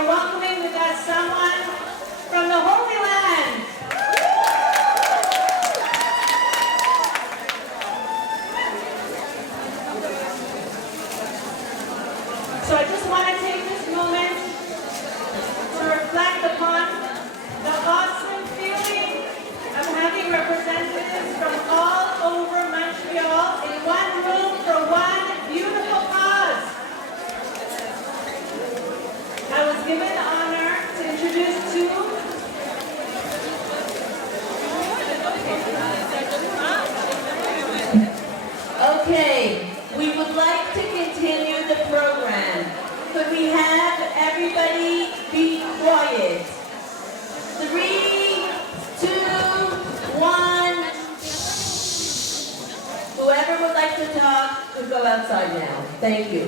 are welcoming with us someone from the Holy Land. So I just want to take this moment to reflect upon the awesome feeling of having representatives from all over Montreal in one room for one beautiful cause. I was given the honor to introduce two Okay, we would like to continue the program. Could we have everybody be quiet? 3, 2, 1. Whoever would like to talk could go outside now. Thank you.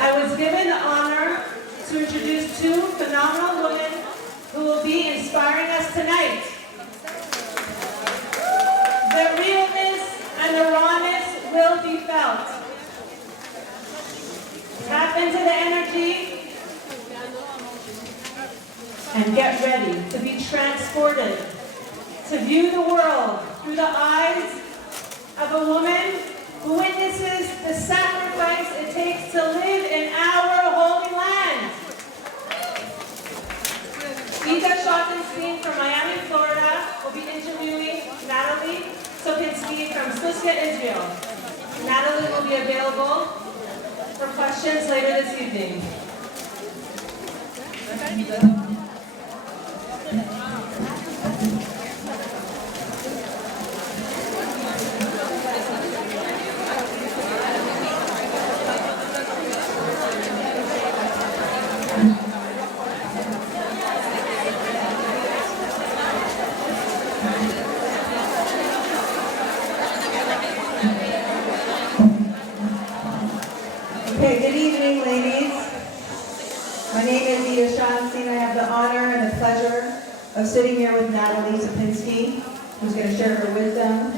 I was given the honor to introduce two phenomenal women who will be inspiring us tonight. The realness and the rawness will be felt. Tap into the energy and get ready to be transported, to view the world through the eyes of a woman who witnesses the sacrifice it takes to live in our holy land. Sopinsky from Miami, Florida, will be interviewing Natalie Sopinsky from Sopinsky, Israel. Natalie will be available for questions later this evening. Okay, good evening, ladies. My name is Sopinsky, and I have the honor and the pleasure of sitting here with Natalie Sopinsky, who's going to share her wisdom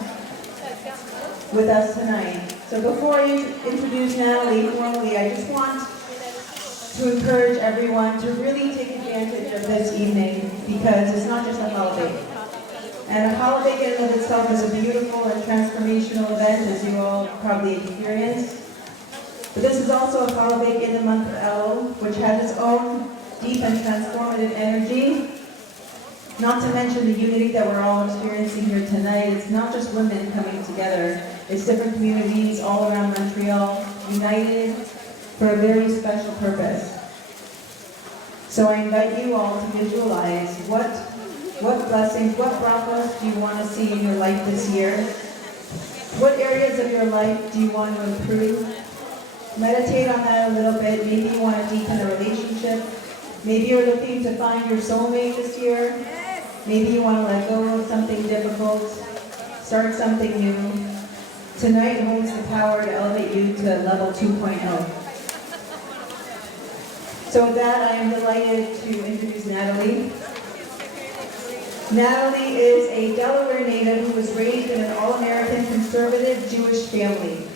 with us tonight. So before I introduce Natalie formally, I just want to encourage everyone to really take advantage of this evening, because it's not just a holiday. And a holiday in and of itself is a beautiful and transformational event, as you all probably experienced. But this is also a holiday in the month of Elul, which has its own deep and transformative energy. Not to mention the unity that we're all experiencing here tonight. It's not just women coming together. It's different communities all around Montreal, united for a very special purpose. So I invite you all to visualize what blessings, what brachos do you want to see in your life this year? What areas of your life do you want to improve? Meditate on that a little bit. Maybe you want to deepen a relationship. Maybe you're looking to find your soulmate this year. Maybe you want to let go of something difficult, start something new. Tonight holds the power to elevate you to level 2.0. So with that, I am delighted to introduce Natalie. Natalie is a Delaware native who was raised in an all-American conservative Jewish family.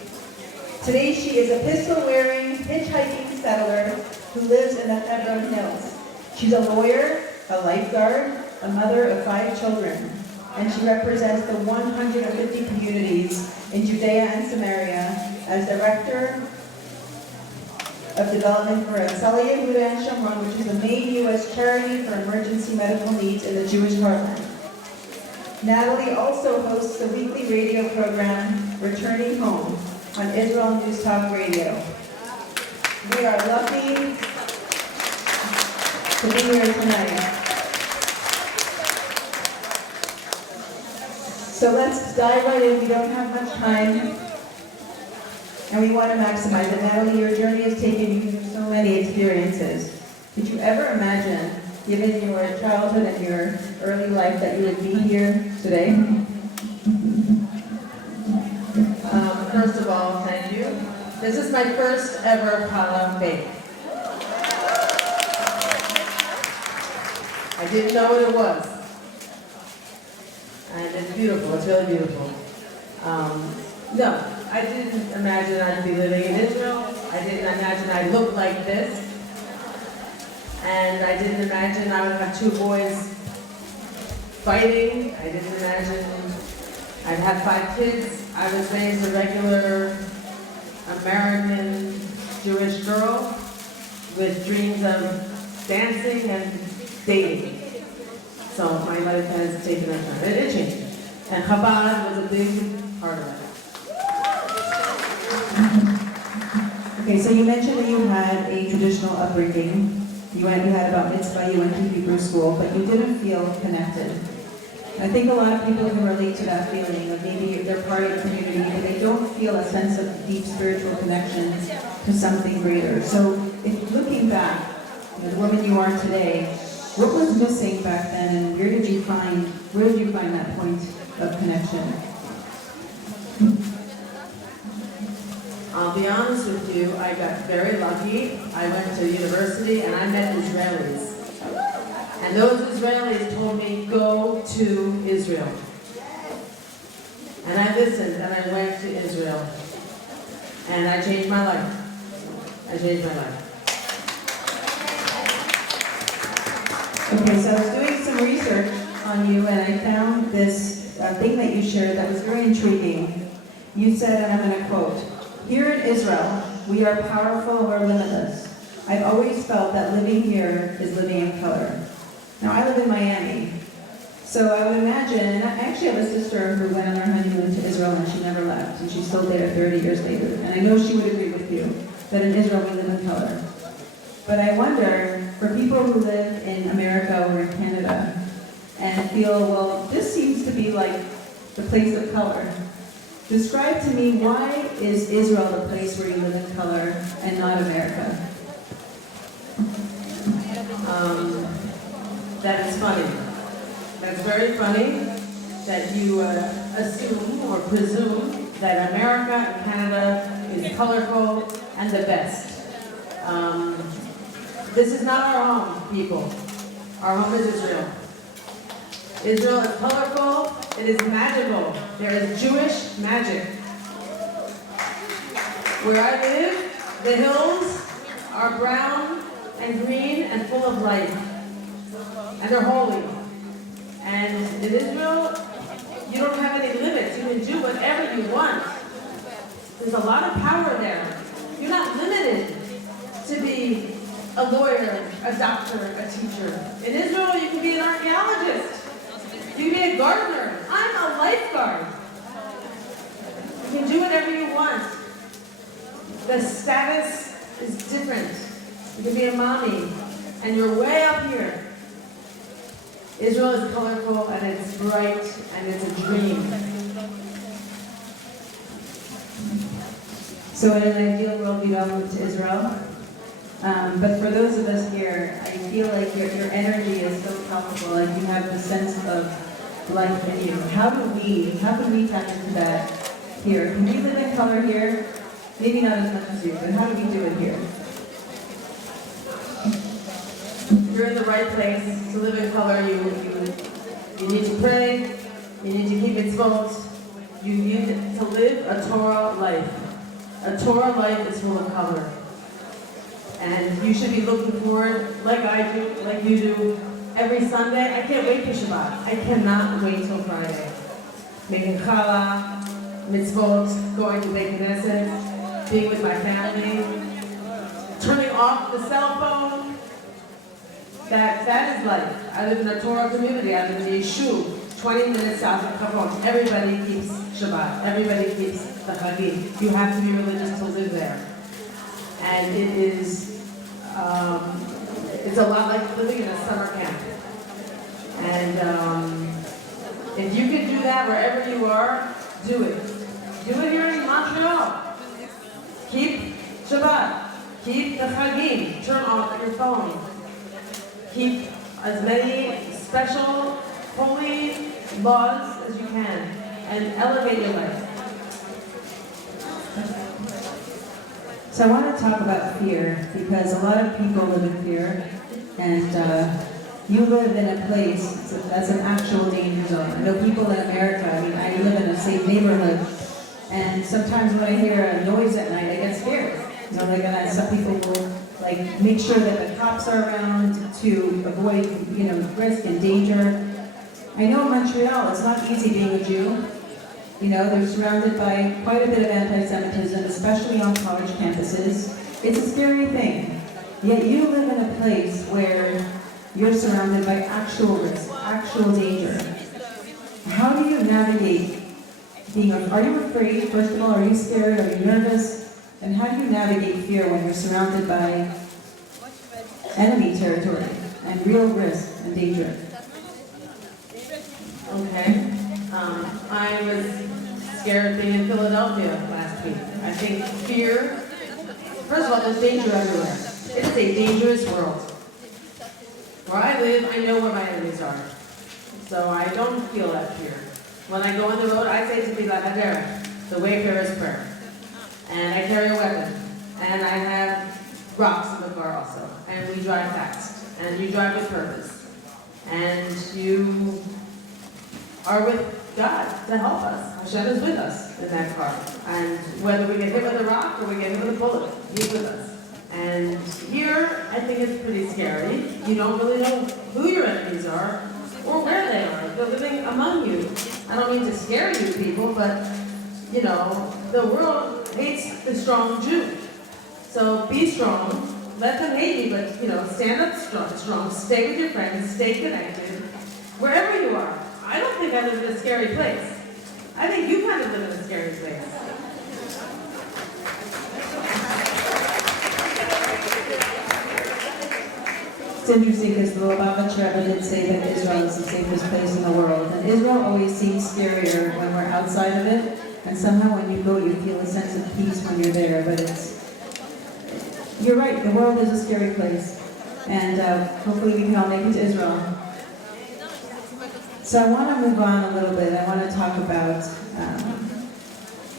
Today she is a pistol-wearing, hitchhiking settler who lives in the Hebron Hills. She's a lawyer, a lifeguard, a mother of 5 children, and she represents the 150 communities in Judea and Samaria as Director of Development for Challah and Shamron, which is the main U.S. charity for emergency medical needs in the Jewish heartland. Natalie also hosts the weekly radio program, Returning Home, on Israel News Talk Radio. We are lucky to be here tonight. So let's dive right in. We don't have much time, and we want to maximize it. Natalie, your journey has taken you through so many experiences. Did you ever imagine, given your childhood and your early life, that you would be here today? First of all, thank you. This is my first ever Challah bake. I didn't know what it was. And it's beautiful, it's really beautiful. No, I didn't imagine I'd be living in Israel. I didn't imagine I'd look like this. And I didn't imagine I would have two boys fighting. I didn't imagine I'd have 5 kids. I was raised a regular American Jewish girl with dreams of dancing and dating. So my life has taken a turn. It did change. And Chabad was a big part of it. Okay, so you mentioned that you had a traditional upbringing. You had about mitzvah, you went to Hebrew school, but you didn't feel connected. I think a lot of people can relate to that feeling of maybe they're part of the community, but they don't feel a sense of deep spiritual connection to something greater. So if looking back, the woman you are today, what was missing back then, and where did you find that point of connection? I'll be honest with you, I got very lucky. I went to university and I met Israelis. And those Israelis told me, go to Israel. And I listened and I went to Israel. And I changed my life. I changed my life. Okay, so I was doing some research on you and I found this thing that you shared that was very intriguing. You said, and I'm going to quote, "Here in Israel, we are powerful, we're limitless. I've always felt that living here is living in color." Now, I live in Miami, so I would imagine, and I actually have a sister who went on her honeymoon to Israel and she never left, and she's still there 30 years later. And I know she would agree with you that in Israel we live in color. But I wonder, for people who live in America or in Canada and feel, well, this seems to be like the place of color. Describe to me, why is Israel the place where you live in color and not America? That is funny. That's very funny that you assume or presume that America and Canada is colorful and the best. This is not our home, people. Our home is Israel. Israel is colorful, it is magical. There is Jewish magic. Where I live, the hills are brown and green and full of life. And they're holy. And in Israel, you don't have any limits. You can do whatever you want. There's a lot of power there. You're not limited to be a lawyer, a doctor, a teacher. In Israel, you can be an archaeologist. You can be a gardener. I'm a lifeguard. You can do whatever you want. The status is different. You can be a mommy, and you're way up here. Israel is colorful, and it's bright, and it's a dream. So in an ideal world, we'd all move to Israel. But for those of us here, I feel like your energy is so palpable, and you have the sense of life in you. How can we tap into that here? Can we live in color here? Maybe not as much as you, but how do we do it here? You're in the right place to live in color. You need to pray. You need to keep mitzvot. You need to live a Torah life. A Torah life is full of color. And you should be looking forward, like I do, like you do, every Sunday. I can't wait for Shabbat. I cannot wait till Friday. Making challah, mitzvot, going to Beit Knesset, being with my family, turning off the cell phone. That is life. I live in a Torah community. I live in the Yishuv, 20 minutes south of Kavon. Everybody keeps Shabbat. Everybody keeps the Chagim. You have to be religious to live there. And it is, it's a lot like living in a summer camp. And if you can do that wherever you are, do it. Do it here in Montreal. Keep Shabbat. Keep the Chagim. Turn off your phone. Keep as many special, holy laws as you can, and elevate your life. So I want to talk about fear, because a lot of people live in fear, and you live in a place that's an actual danger zone. I know people in America, I live in a safe neighborhood, And sometimes when I hear a noise at night, I get scared. Some people will like make sure that the cops are around to avoid, risk and danger. I know in Montreal, it's not easy being a Jew. They're surrounded by quite a bit of anti-Semitism, especially on college campuses. It's a scary thing. Yet you live in a place where you're surrounded by actual risk, actual danger. How do you navigate are you afraid, first of all? Are you scared? Are you nervous? And how do you navigate fear when you're surrounded by enemy territory and real risk and danger? Okay. I was scared being in Philadelphia last week. I think fear, first of all, there's danger everywhere. It is a dangerous world. Where I live, I know where my enemies are. So I don't feel that fear. When I go on the road, I say to people, the wayfarer's prayer. And I carry a weapon. And I have rocks in the car also. And we drive fast. And you drive with purpose. And you are with God to help us. Hashem is with us in that car. And whether we get hit with a rock or we get hit with a bullet, He's with us. And here, I think it's pretty scary. You don't really know who your enemies are or where they are. They're living among you. I don't mean to scare you people, but, the world hates the strong Jew. So be strong. Let them hate you, but, stand up strong. Stay with your friends. Stay connected. Wherever you are. I don't think I live in a scary place. I think you kind of live in a scary place. It's interesting because the Lubavitch Rebbe did say that Israel is the safest place in the world. And Israel always seems scarier when we're outside of it. And somehow when you go, you feel a sense of peace when you're there. But you're right, the world is a scary place. And hopefully we can all make it to Israel. So I want to move on a little bit. I want to talk about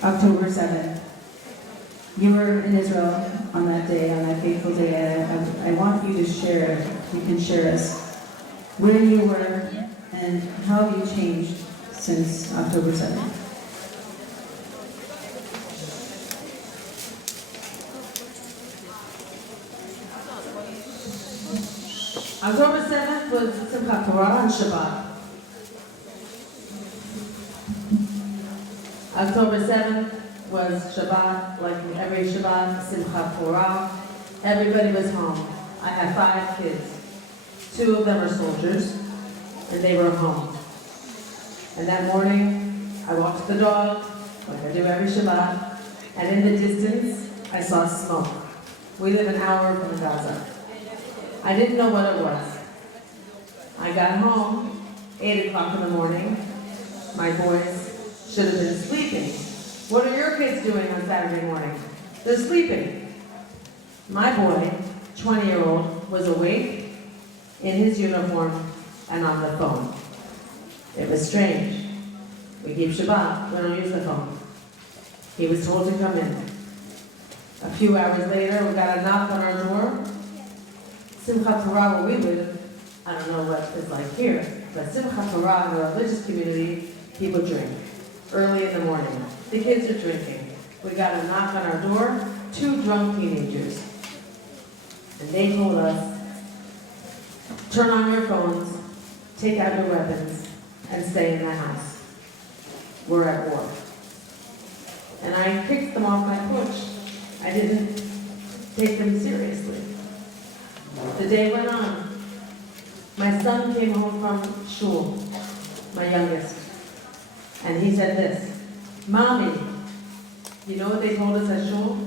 October 7th. You were in Israel on that day, on that fateful day, and I want you to share, you can share us, where you were and how have you changed since October 7th. October 7th was Simchat Torah and Shabbat. October 7th was Shabbat, like every Shabbat, Simchat Torah. Everybody was home. I have 5 kids. 2 of them are soldiers, and they were home. And that morning, I walked the dog, like I do every Shabbat, and in the distance, I saw smoke. We live an hour from Gaza. I didn't know what it was. I got home, 8 o'clock in the morning. My boys should have been sleeping. What are your kids doing on Saturday morning? They're sleeping. My boy, 20-year-old, was awake, in his uniform, and on the phone. It was strange. We keep Shabbat, we don't use the phone. He was told to come in. A few hours later, we got a knock on our door. Simchat Torah, where we live, I don't know what it's like here, but Simchat Torah in the religious community, people drink early in the morning. The kids are drinking. We got a knock on our door, 2 drunk teenagers. And they told us, turn on your phones, take out your weapons, and stay in the house. We're at war. And I kicked them off my porch. I didn't take them seriously. The day went on. My son came home from shul, my youngest, and he said this, Mommy, you know what they told us at shul?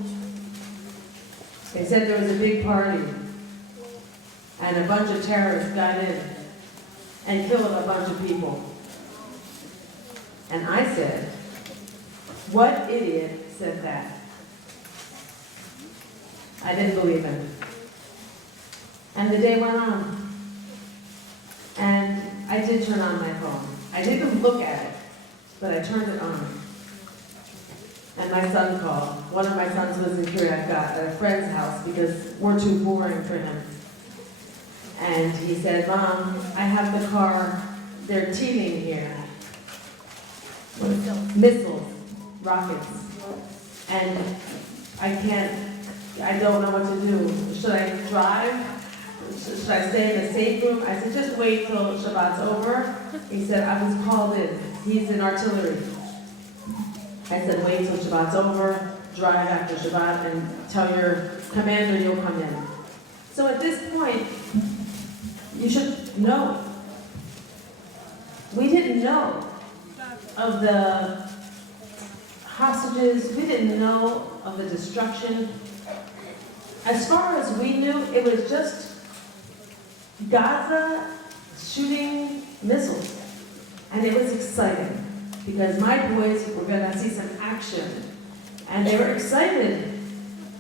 They said there was a big party, and a bunch of terrorists got in and killed a bunch of people. And I said, what idiot said that? I didn't believe him. And the day went on. And I did turn on my phone. I didn't look at it, but I turned it on. And my son called. One of my sons was in Kiryat Gat at a friend's house because we're too boring for him. And he said, Mom, I have the car, they're teaming here with missiles. rockets. And I don't know what to do. Should I drive? Should I stay in the safe room? I said, just wait till Shabbat's over. He said, I was called in. He's in artillery. I said, wait till Shabbat's over, drive after Shabbat, and tell your commander you'll come in. So at this point, you should know. We didn't know of the hostages. We didn't know of the destruction. As far as we knew, it was just Gaza shooting missiles. And it was exciting because my boys were going to see some action. And they were excited.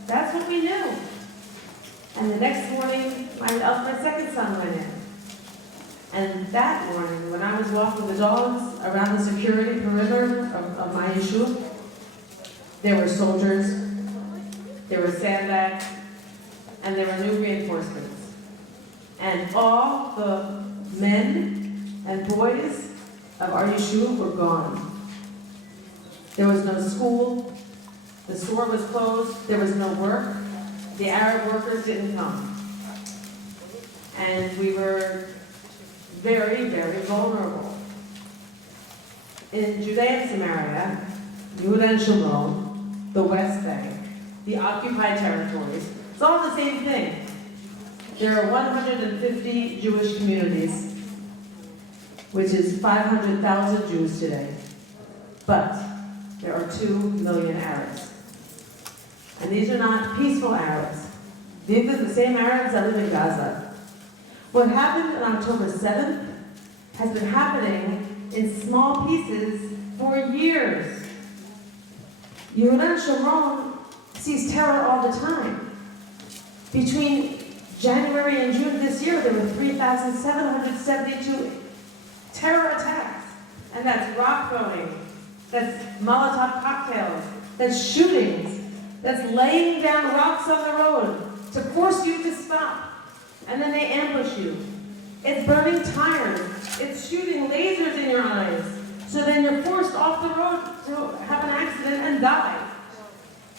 That's what we knew. And the next morning, my second son went in. And that morning, when I was walking the dogs around the security perimeter of my yeshuv, there were soldiers, there were sandbags, and there were new reinforcements. And all the men and boys of our yeshuv were gone. There was no school, the store was closed, there was no work, the Arab workers didn't come. And we were very, very vulnerable. In Judea and Samaria, Yehuda and Shalom, the West Bank, the occupied territories, it's all the same thing. There are 150 Jewish communities, which is 500,000 Jews today. But there are 2 million Arabs. And these are not peaceful Arabs. These are the same Arabs that live in Gaza. What happened on October 7th has been happening in small pieces for years. Yehuda and Sharon sees terror all the time. Between January and June this year, there were 3,772 terror attacks. And that's rock throwing, that's Molotov cocktails, that's shootings, that's laying down rocks on the road to force you to stop. And then they ambush you. It's burning tires. It's shooting lasers in your eyes. So then you're forced off the road to have an accident and die.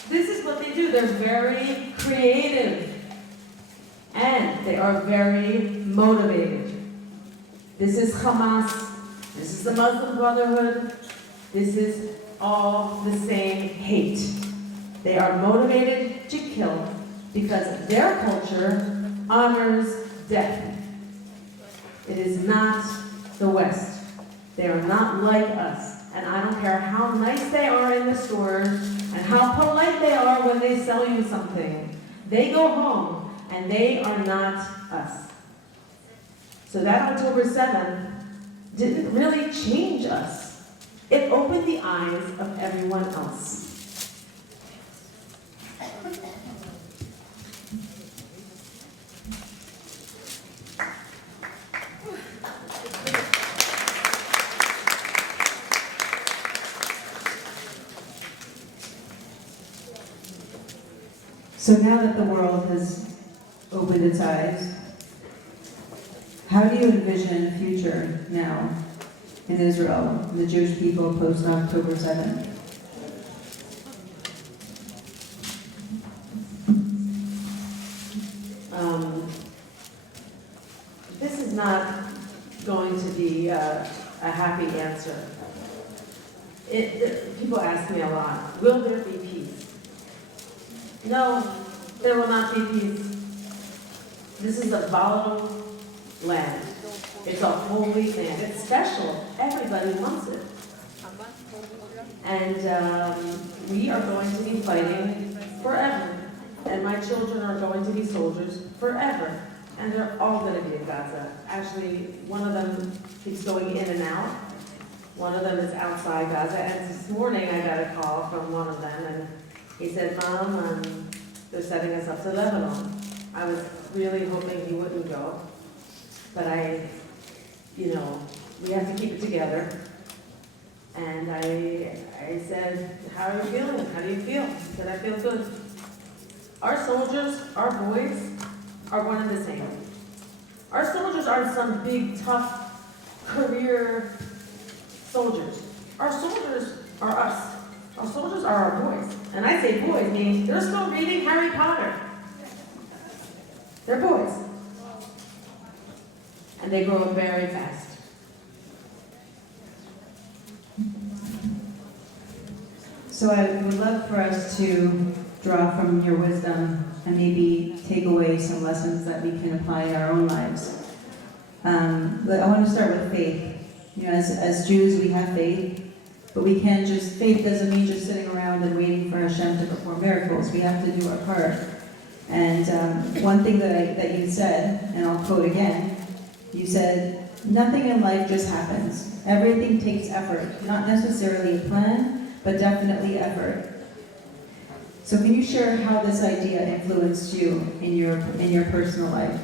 This is what they do. They're very creative. And they are very motivated. This is Hamas. This is the Muslim Brotherhood. This is all the same hate. They are motivated to kill because their culture honors death. It is not the West. They are not like us. And I don't care how nice they are in the stores and how polite they are when they sell you something. They go home and they are not us. So that October 7th didn't really change us. It opened the eyes of everyone else. So now that the world has opened its eyes, how do you envision a future now in Israel, the Jewish people post-October 7th? This is not going to be a happy answer. People ask me a lot, will there be peace? No, there will not be peace. This is a volatile land. It's a holy land. It's special. Everybody wants it. And we are going to be fighting forever. And my children are going to be soldiers forever. And they're all going to be in Gaza. Actually, one of them keeps going in and out. One of them is outside Gaza. And this morning I got a call from one of them, and he said, Mom, they're setting us up to Lebanon. I was really hoping he wouldn't go. But we have to keep it together. And I said, how are you feeling? How do you feel? He said, I feel good. Our soldiers, our boys, are one and the same. Our soldiers aren't some big, tough, career soldiers. Our soldiers are us. Our soldiers are our boys. And I say boys, meaning they're still reading Harry Potter. They're boys. And they grow up very fast. So I would love for us to draw from your wisdom and maybe take away some lessons that we can apply in our own lives. But I want to start with faith. You know, as Jews, we have faith, but we can't just, faith doesn't mean just sitting around and waiting for Hashem to perform miracles. We have to do our part. And one thing that you said, and I'll quote again, you said, nothing in life just happens. Everything takes effort, not necessarily a plan, but definitely effort. So can you share how this idea influenced you in your personal life?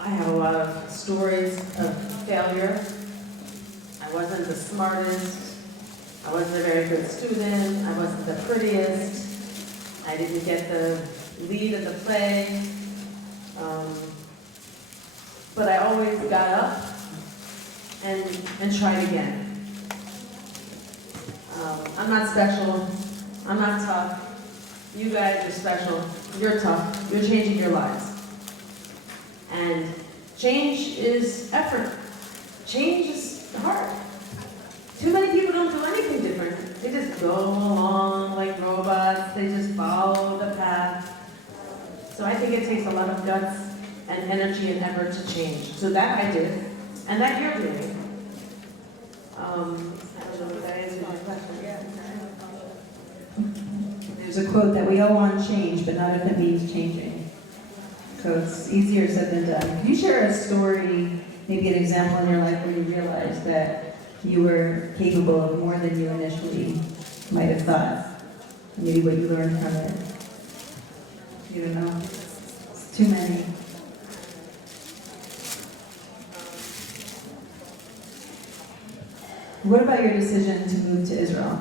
I have a lot of stories of failure. I wasn't the smartest. I wasn't a very good student. I wasn't the prettiest. I didn't get the lead in the play. But I always got up and tried again. I'm not special. I'm not tough. You guys are special. You're tough. You're changing your lives. And change is effort. Change is hard. Too many people don't do anything different. They just go along like robots. They just follow the path. So I think it takes a lot of guts and energy and effort to change. So that I did, and that you're doing. I don't know if that answers my question. There's a quote that we all want change, but not if it means changing. So it's easier said than done. Can you share a story, maybe an example in your life where you realized that you were capable of more than you initially might have thought? Maybe what you learned from it. You don't know? It's too many. What about your decision to move to Israel?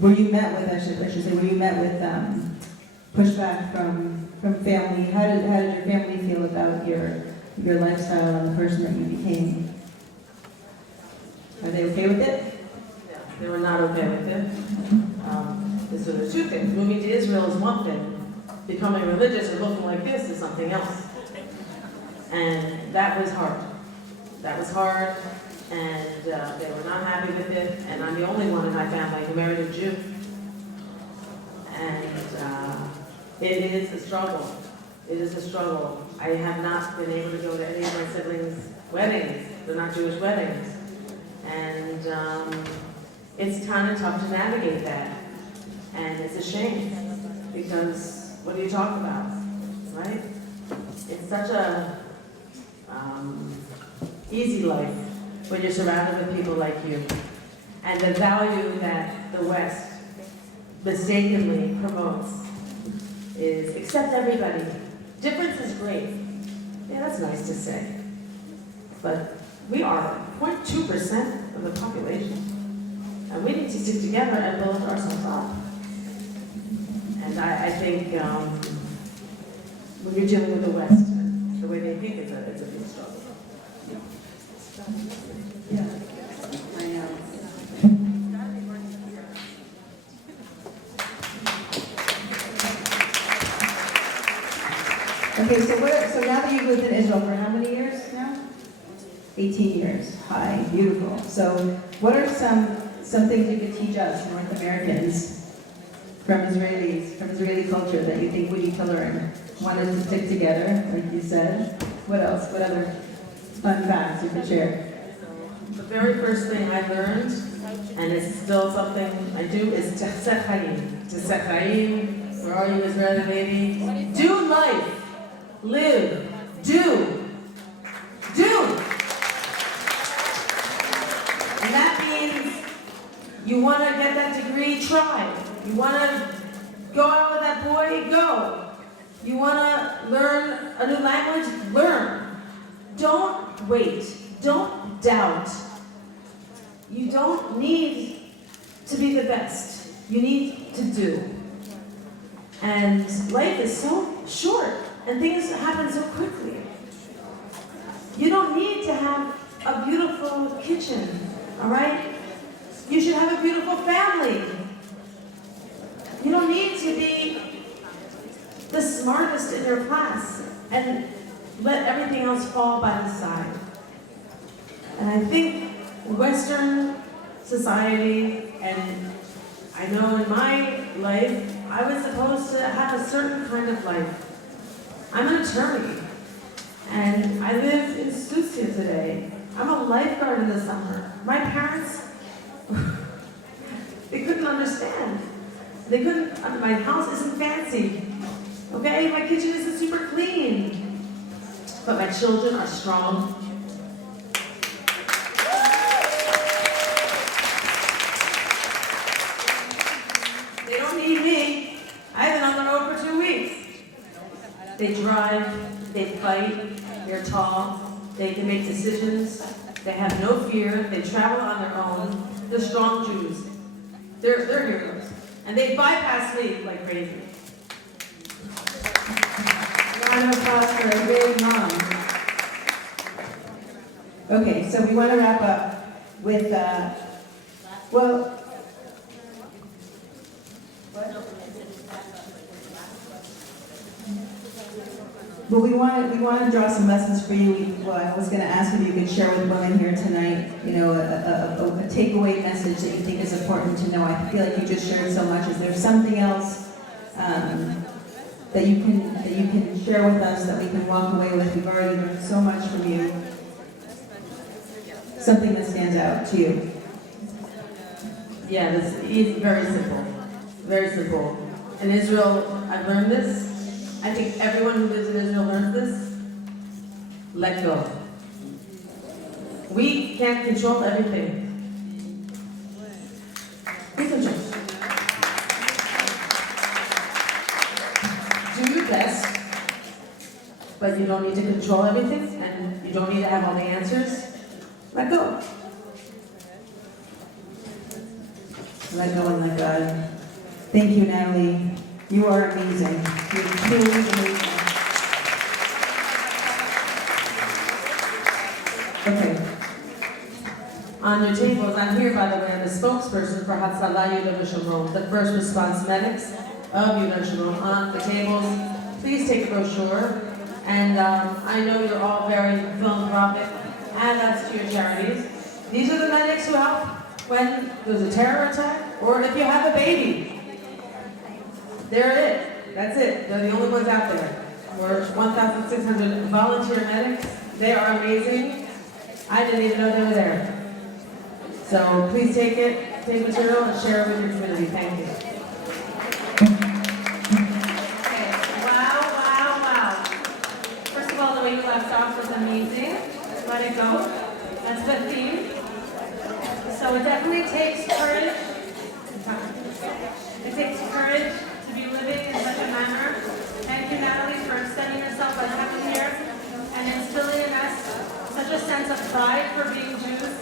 Were you met with, I should say, pushback from family? How did your family feel about your lifestyle and the person that you became? Are they okay with it? No, they were not okay with it. So there's two things. Moving to Israel is one thing. Becoming religious or looking like this is something else. And that was hard. That was hard, and they were not happy with it, and I'm the only one in my family who married a Jew. And it is a struggle. It is a struggle. I have not been able to go to any of my siblings' weddings. They're not Jewish weddings. And it's kind of tough to navigate that. And it's a shame, because what do you talk about, right? It's such a easy life when you're surrounded with people like you. And the value that the West mistakenly promotes is accept everybody. Difference is great. Yeah, that's nice to say. But we are 0.2% of the population. And we need to stick together and build ourselves up. And I think when you're dealing with the West, the way they think it's a big struggle. Yeah, I know. Okay, so now that you've lived in Israel for how many years now? 18 years. Hi, beautiful. So what are some things you could teach us, North Americans, from Israeli culture that you think we need to learn? One is to stick together, like you said. What else? What other fun facts you could share? The very first thing I learned, and it's still something I do, is Tesech Chaim. Tesech Chaim, where are you, Israeli lady? Do life. Live. Do. Do. And that means you want to get that degree, try. You want to go out with that boy, go. You want to learn a new language, learn. Don't wait. Don't doubt. You don't need to be the best. You need to do. And life is so short and things happen so quickly. You don't need to have a beautiful kitchen, all right? You should have a beautiful family. You don't need to be the smartest in your class and let everything else fall by the side. And I think Western society, and I know in my life, I was supposed to have a certain kind of life. I'm an attorney, and I live in Susia today. I'm a lifeguard in the summer. My parents, they couldn't understand. They couldn't, my house isn't fancy, okay? My kitchen isn't super clean, but my children are strong. They don't need me. I've been on the road for 2 weeks. They drive, they fight, they're tall, they can make decisions, they have no fear, they travel on their own. They're strong Jews. They're heroes. And they bypass me like crazy. Round of applause for a great mom. Okay, so we want to wrap up with, well, we want to draw some lessons for you. I was going to ask if you could share with women here tonight, you know, a takeaway message that you think is important to know. I feel like you just shared so much. Is there something else that you can share with us that we can walk away with? We've already learned so much from you. Something that stands out to you. Yeah, this is very simple. Very simple. In Israel, I've learned this. I think everyone who lives in Israel learns this. Let go. We can't control everything. We control. Do your best, but you don't need to control everything, and you don't need to have all the answers. Let go. Let go and let God. Thank you, Natalie. You are amazing. You're truly amazing. Okay. On your tables, I'm here, by the way, I'm the spokesperson for Hatzalah Yehuda V'Shomron, the first response medics of Yehuda V'Shomron. On the tables, please take a brochure. And I know you're all very philanthropic. Add that to your charities. These are the medics who help when there's a terror attack, or if you have a baby. They're it. That's it. They're the only ones out there. We're 1,600 volunteer medics. They are amazing. I didn't even know they were there. So please take it, take material, and share it with your community. Thank you. Okay. Wow, wow, wow. First of all, the way you left off was amazing. Let it go. That's the theme. So it definitely takes courage. It takes courage to be living in such a manner. Thank you, Natalie, for extending yourself by coming here and instilling in us such a sense of pride for being Jews.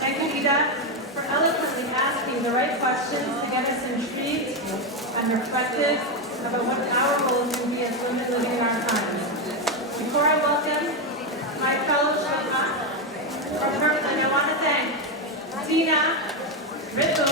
Thank you, Ida, for eloquently asking the right questions to get us intrigued and reflective about what our roles can be as women living in our times. Before I welcome my fellow Chabad, I want to thank Tina, Ritu,